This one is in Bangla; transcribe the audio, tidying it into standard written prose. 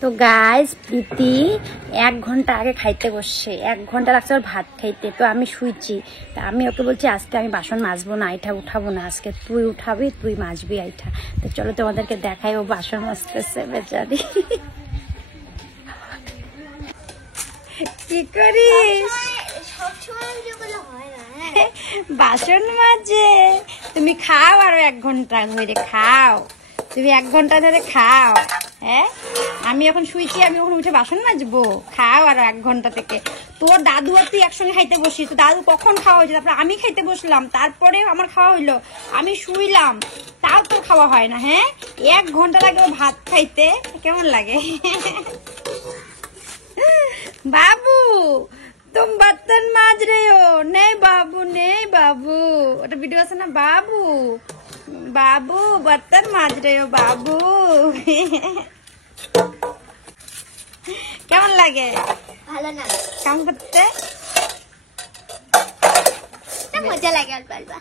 তো গাইস প্রীতি 1 ঘন্টা আগে খাইতে বসছে, 1 ঘন্টা লাগছে ওর ভাত খাইতে। তো আমি শুইছি, তা আমি ওকে বলছি আজকে আমি বাসন মাজবো না, আইটা উঠাবো না, আজকে তুই উঠাবি, তুই মাজবি আইটা। তো চলো তোমাদেরকে দেখাই ও বাসন মাজতেছে বেচারি। কি করিস? বাসন মাজে। তুমি খাও আরো 1 ঘন্টা ধরে খাও, তুমি 1 ঘন্টা ধরে খাও। হ্যাঁ আমি এখন শুয়েছি, আমি এখন উঠে বাসন মাজবো? খাও আরো 1 ঘন্টা থেকে। তোর দাদু আর তুই একসঙ্গে খাইতে বসিস, তো দাদু কখন খাওয়া হয়েছে, তারপরে আমি খাইতে বসলাম, তারপরে আমার খাওয়া হইলো, আমি শুইলাম, তাও তোর খাওয়া হয় না। হ্যাঁ 1 ঘন্টা লাগে ও ভাত খাইতে, কেমন লাগে? बाबू तुम बर्तन मांज रहे हो? नहीं बाबू, नहीं बाबू, ওটা ভিডিও আছে না? बाबू बाबू बर्तन मांज रहे हो बाबू। কেমন লাগে? ভালো না, কাম করতে মজা লাগে অল্প অল্প।